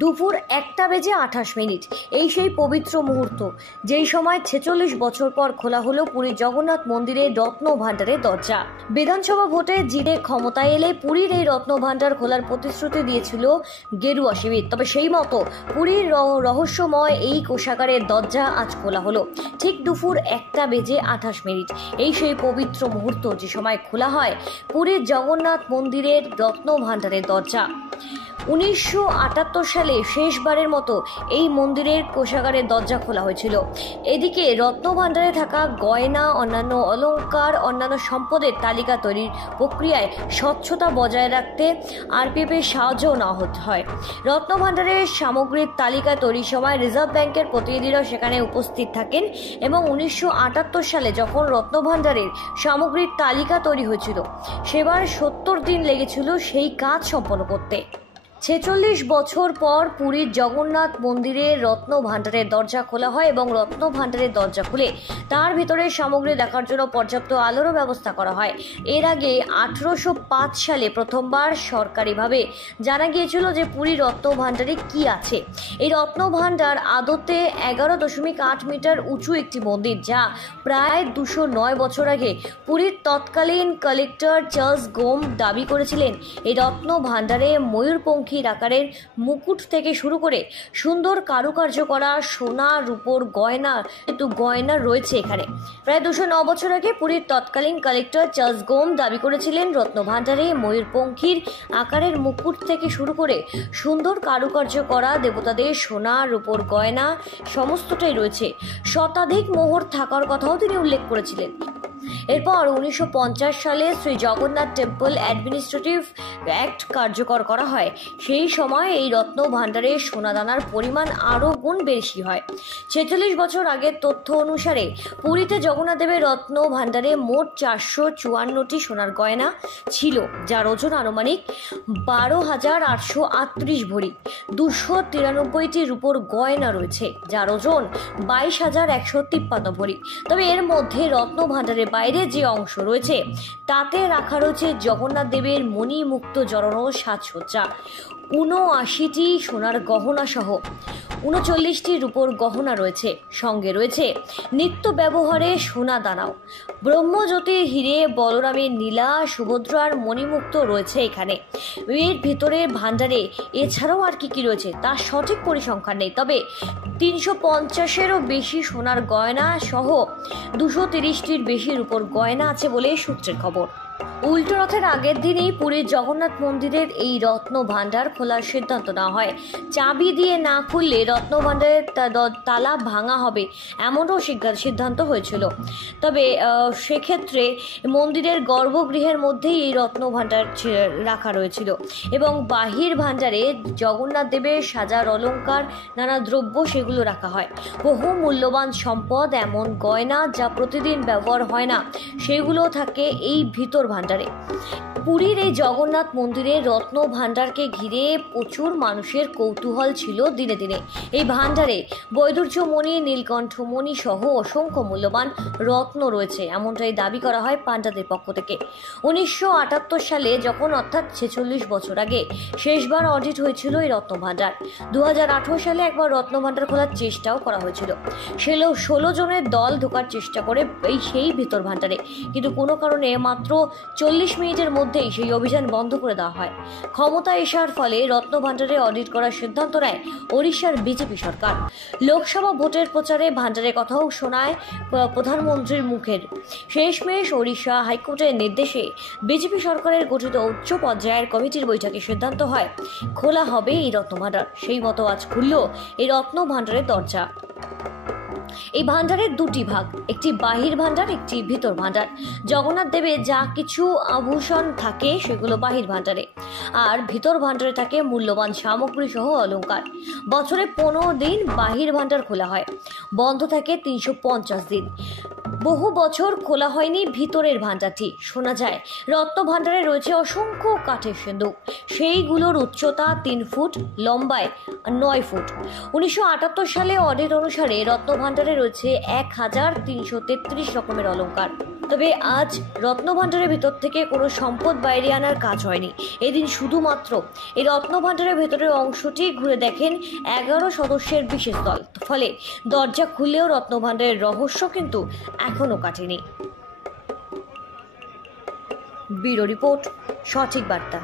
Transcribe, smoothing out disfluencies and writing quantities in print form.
দুপুর 1:28। এই সেই পবিত্র মুহূর্ত, যেই সময় 46 বছর পর খোলা হলো পুরীর জগন্নাথ মন্দিরের রত্ন ভাণ্ডারের দরজা। বিধানসভা ভোটে জিতে ক্ষমতায় এলে পুরীর এই রত্ন ভাণ্ডার খোলার প্রতিশ্রুতি দিয়েছিল গেরুয়া শিবির। তবে সেই মতো পুরীর রহস্যময় এই কোষাগারের দরজা আজ খোলা হলো ঠিক দুপুর 1:28। এই সেই পবিত্র মুহূর্ত, যে সময় খোলা হয় পুরীর জগন্নাথ মন্দিরের রত্ন ভাণ্ডারের দরজা। 1978 সালে শেষবারের মতো এই মন্দিরের কোষাগারের দরজা খোলা হয়েছিল। এদিকে রত্ন ভাণ্ডারে থাকা গয়না, অন্যান্য অলংকার, অন্যান্য সম্পদের তালিকা তৈরির প্রক্রিয়ায় স্বচ্ছতা বজায় রাখতে আরপিএফ এর সাহায্য নেওয়া হয়। রত্ন ভাণ্ডারের সামগ্রীর তালিকা তৈরির সময় রিজার্ভ ব্যাংকের প্রতিনিধিরাও সেখানে উপস্থিত থাকেন এবং 1978 সালে যখন রত্ন ভাণ্ডারের সামগ্রীর তালিকা তৈরি হয়েছিল, সেবার 70 দিন লেগেছিল সেই কাজ সম্পন্ন করতে। 46 বছর পর পুরীর জগন্নাথ মন্দিরের রত্ন ভাণ্ডারের দরজা খোলা হয় এবং রত্ন ভাণ্ডারের দরজা খুলে তার ভিতরে সামগ্রী দেখার জন্য পর্যাপ্ত আলোরও ব্যবস্থা করা হয়। এর আগে 1805 সালে প্রথমবার সরকারিভাবে জানা গিয়েছিল যে পুরীর রত্ন ভাণ্ডারে কি আছে। এই রত্ন ভাণ্ডার আদতে 11.8 মিটার উঁচু একটি মন্দির, যা প্রায় 209 বছর আগে পুরীর তৎকালীন কালেক্টর চার্লস গোম দাবি করেছিলেন। এই রত্ন ভাণ্ডারে ময়ূরপঙ্খী আকারের মুকুট থেকে শুরু করে সুন্দর কারুকার্য করা সোনা রূপোর গয়না রয়েছে এখানে। প্রায় 209 বছর আগে পুরীর তৎকালীন কালেক্টর চার্লস গোম দাবি করেছিলেন রত্ন ভাণ্ডারে ময়ূরপঙ্খীর আকারের মুকুট থেকে শুরু করে সুন্দর কারুকার্য করা দেবতাদের সোনা রূপোর গয়না সমস্তটাই রয়েছে। শতাধিক মোহর থাকার কথাও তিনি উল্লেখ করেছিলেন। এরপর 1950 সালে Shri Jagannath temple administrative act কার্যকর করা হয়। সেই সময় এই রত্ন ভাণ্ডারের সোনাদানার পরিমাণ আরও গুণ বেশি হয়। 46 বছর আগের তথ্য অনুসারে পুরীতে জগন্নাথ দেবের রত্ন ভাণ্ডারে মোট 454টি সোনার গয়না ছিল, যার ওজন আনুমানিক 12,838 ভরি। 293টি রূপোর গয়না রয়েছে, যার ওজন 22,153 ভরি। তবে এর মধ্যে রত্ন ভাণ্ডারের বাইরে যে অংশ রয়েছে তাতে রাখা রয়েছে জগন্নাথ দেবের মণিমুক্ত জড়ানো সাজসজ্জা, 79টি সোনার গহনা সহ 39টি রূপোর গহনা রয়েছে। সঙ্গে রয়েছে নিত্য ব্যবহারে সোনা দানাও, ব্রহ্মজ্যোতির হিরে, বলরামের নীলা, সুভদ্রার মণিমুক্ত রয়েছে এখানে। এর ভিতরে ভাণ্ডারে এছাড়াও আর কি রয়েছে তার সঠিক পরিসংখ্যান নেই, তবে 350-এরও বেশি সোনার গয়না সহ 230টির বেশি রূপোর গয়না আছে বলে সূত্রের খবর। উল্টো রথের আগের দিনেই পুরীর জগন্নাথ মন্দিরের এই রত্ন ভাণ্ডার খোলার সিদ্ধান্ত নেওয়া হয়। চাবি দিয়ে না খুললে রত্ন ভাণ্ডারের তালা ভাঙা হবে, এমনও সিদ্ধান্ত হয়েছিল। তবে সেক্ষেত্রে মন্দিরের গর্ভগৃহের মধ্যেই এই রত্ন ভাণ্ডার রাখা রয়েছিল এবং বাহির ভাণ্ডারে জগন্নাথ দেবের সাজার অলংকার, নানা দ্রব্য সেগুলো রাখা হয়। বহু মূল্যবান সম্পদ, এমন গয়না যা প্রতিদিন ব্যবহার হয় না, সেগুলো থাকে এই ভিতর ভাণ্ডারে। পুরীর এই জগন্নাথ মন্দিরের রত্ন ভাণ্ডারকে ঘিরে প্রচুর মানুষের কৌতূহল ছিল দিনে দিনে। এই ভাণ্ডারে বৈদুর্যমণি, নীলকণ্ঠমণি সহ অসংখ্য মূল্যবান রত্ন রয়েছে, এমনটাই দাবি করা হয় পাণ্ডাদের পক্ষ থেকে। 1978 সালে যখন, অর্থাৎ 46 বছর আগে, শেষবার অডিট হয়েছিল এই রত্ন ভাণ্ডার। 2018 সালে একবার রত্ন ভাণ্ডার খোলার চেষ্টাও করা হয়েছিল। 16 জনের দল ঢোকার চেষ্টা করে সেই ভিতর ভাণ্ডারে, কিন্তু কোনো কারণে মাত্র 40 মিনিটের মধ্যেই সেই অভিযান বন্ধ করে দেওয়া হয়। ক্ষমতায় আসার ফলে রত্ন ভাণ্ডারে অডিট করার সিদ্ধান্ত নেয় ওড়িশার বিজেপি সরকার। লোকসভা ভোটের প্রচারে ভাণ্ডারের কথাও শোনায় প্রধানমন্ত্রীর মুখের। শেষমেশ ওড়িশা হাইকোর্টের নির্দেশে বিজেপি সরকারের গঠিত উচ্চ পর্যায়ের কমিটির বৈঠকে সিদ্ধান্ত হয় খোলা হবে এই রত্ন ভাণ্ডার। সেই মতো আজ খুলল এই রত্ন ভাণ্ডারের দরজা। এই ভাণ্ডারের দুটি ভাগ, একটি বাহির ভাণ্ডার, একটি ভিতর ভাণ্ডার। জগন্নাথ দেবের যা কিছু আভূষণ থাকে সেগুলো বাহির ভাণ্ডারে, আর ভিতর ভাণ্ডারে থাকে মূল্যবান সামগ্রী সহ অলংকার। বছরে 15 দিন বাহির ভাণ্ডার খোলা হয়, বন্ধ থাকে 350 দিন। বহু বছর খোলা হয়নি ভিতরের ভাণ্ডারটি। শোনা যায় রত্ন ভাণ্ডারে রয়েছে অসংখ্য কাঠের সিন্দুক, সেইগুলোর উচ্চতা 3 ফুট, লম্বায় 9 ফুট। 1978 সালে অডিট অনুসারে রত্ন ভাণ্ডারে রয়েছে 1333 রকমের অলংকার। তবে আজ রত্ন ভাণ্ডারের ভিতর থেকে কোনো সম্পদ বাইরে আনার কাজ হয়নি। এদিন শুধুমাত্র এই রত্ন ভাণ্ডারের ভেতরের অংশটি ঘুরে দেখেন 11 সদস্যের বিশেষ দল। ফলে দরজা খুললেও রত্ন ভাণ্ডারের রহস্য কিন্তু এখনো কাটেনি। ব্যুরো রিপোর্ট, সঠিক বার্তা।